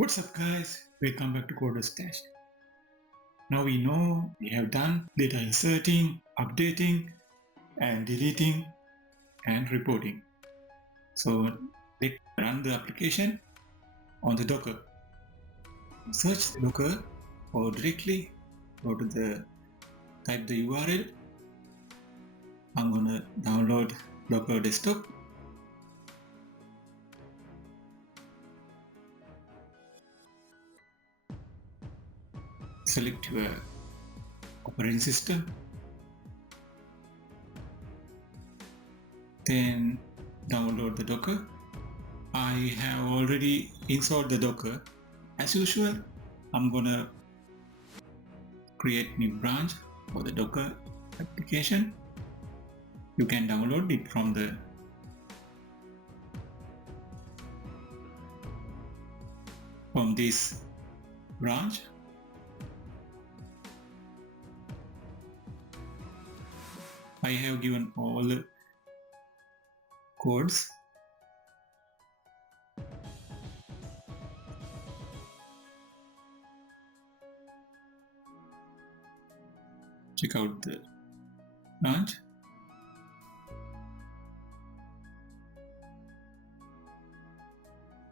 What's up guys, welcome back to Coderstash. Now we know we have done data inserting, updating and deleting and reporting. So let's run the application on the Docker. Search Docker or directly go to type the URL. I'm gonna download Docker desktop. Select your operating system, then download the Docker. I have already installed the Docker. As usual, I'm gonna create new branch for the Docker application. You can download it from this branch. I have given all the codes. Check out the branch.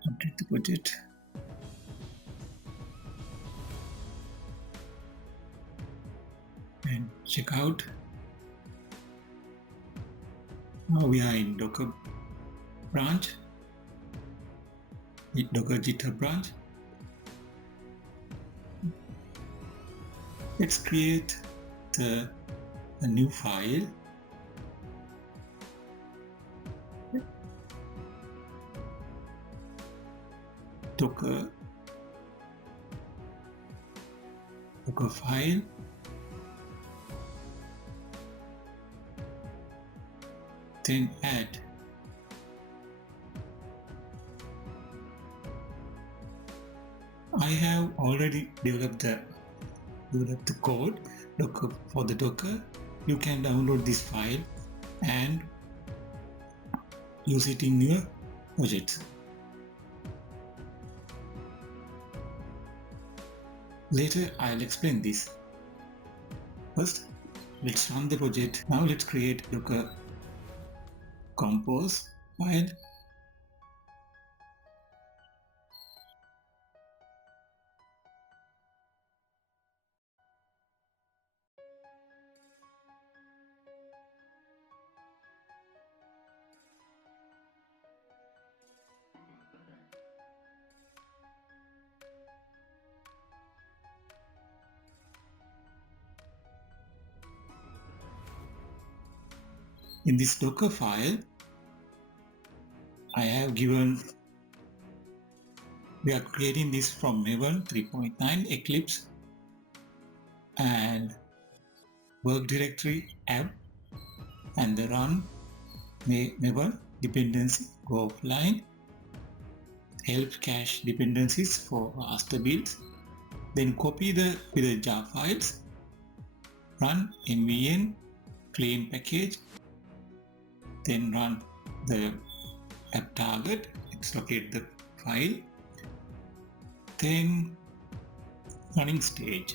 Update the budget. And check out. Now we are in Docker branch, Docker GitHub branch. Let's create a new file. Docker file. Then add I have already developed the code Docker for the Docker. You can download this file and use it in your project. Later I'll explain this. First, let's run the project. Now let's create Docker compose file. In this Docker file, I have given, we are creating this from Maven 3.9 Eclipse and work directory app and the run Maven dependency go offline, help cache dependencies for master builds, then copy the jar files, run nvn clean package, then run the app target, locate the file, then running stage.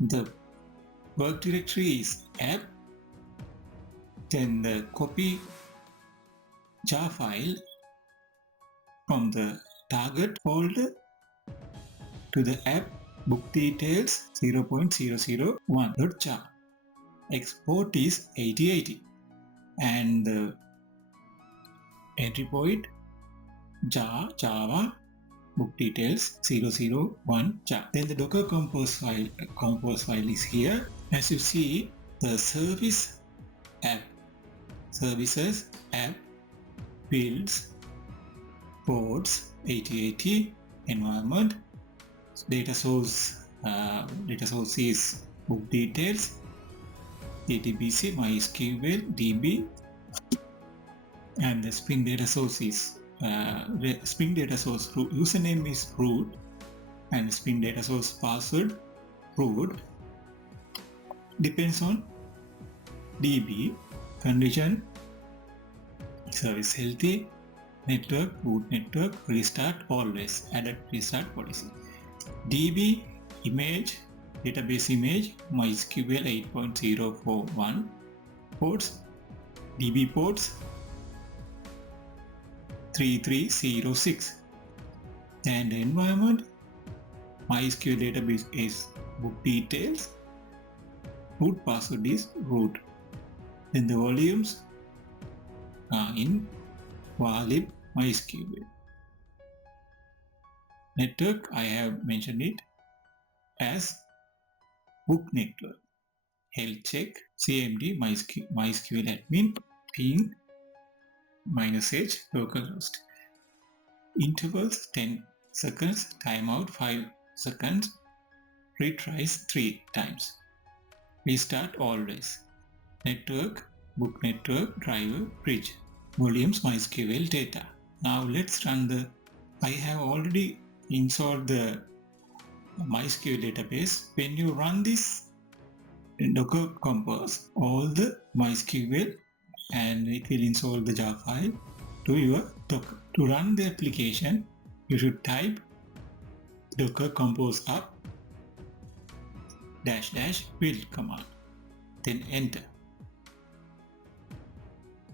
The work directory is app, then the copy jar file from the target folder to the app book details 0.001.jar. Export is 8080 and the Entrypoint Java book details 001 jar. Then the Docker compose file is here. As you see, the services app builds ports 8080 environment, data source is book details, DBC, MySQL, DB, and the Spring data source is Spring data source username is root and Spring data source password root. Depends on DB condition, service healthy, network, boot network, restart always, added restart policy. DB image, database image, MySQL 8.041 ports, DB ports 3306, and environment, MySQL database is book details, root password is root. Then the volumes are in varlib MySQL. Network, I have mentioned it as book network. Health check, CMD, MySQL admin, ping, -h, localhost. Intervals 10 seconds, timeout 5 seconds, retries 3 times. Restart always. Network, book network, driver, bridge. Volumes, MySQL data. Now let's run the, I have already installed the MySQL database. When you run this in Docker Compose, all the MySQL and it will install the Java file to your Docker. To run the application, you should type docker compose up -- build command, then enter.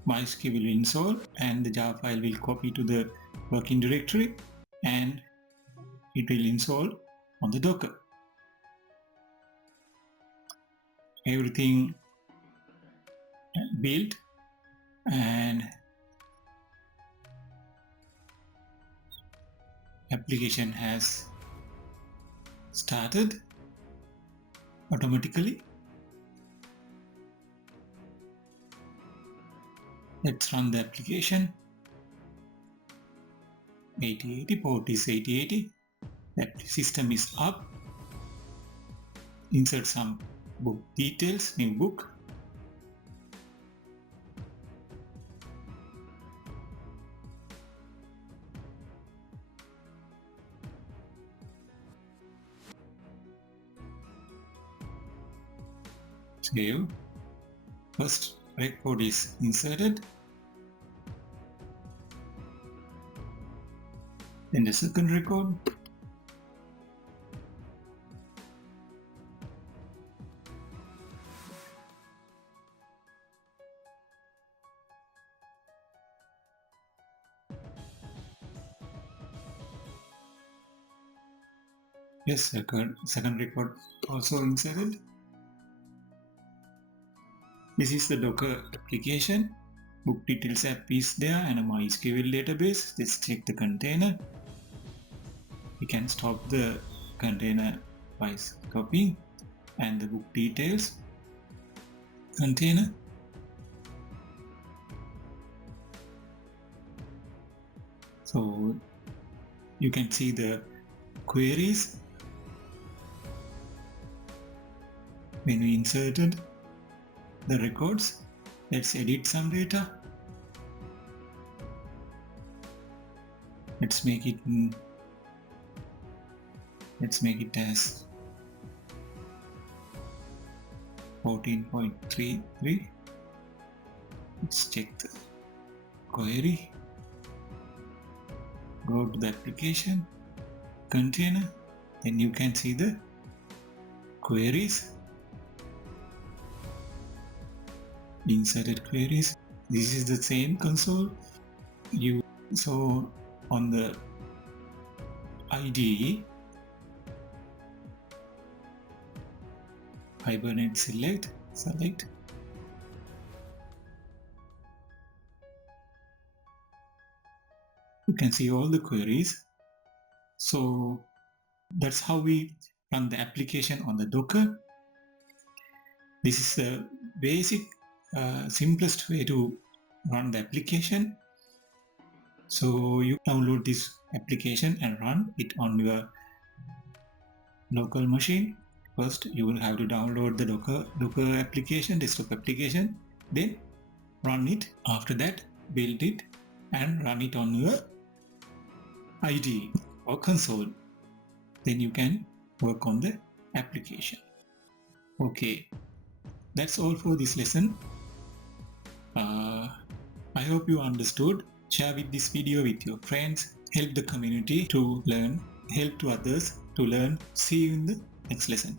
MySQL will install and the Java file will copy to the working directory and it will install on the Docker. Everything built and application has started automatically. Let's run the application. 8080 port is 8080. That system is up. Insert some book details, new book. Save. First record is inserted. Then the second record. Yes, second record also inserted. This is the Docker application. Book details app is there and a MySQL database. Let's check the container. We can stop the container by copying and the book details container. So you can see the queries when we inserted the records. Let's edit some data. Let's make it as 14.33. Let's check the query. Go to the application container, then you can see the queries, inserted queries. This is the same console you saw on the IDE. Hibernate select. You can see all the queries. So that's how we run the application on the Docker. This is the basic simplest way to run the application. So you download this application and run it on your local machine. First you will have to download the Docker application, desktop application, then run it. After that build it and run it on your IDE or console. Then you can work on the application. Okay, that's all for this lesson. I hope you understood. Share with this video with your friends. Help the community to learn. Help to others to learn. See you in the next lesson.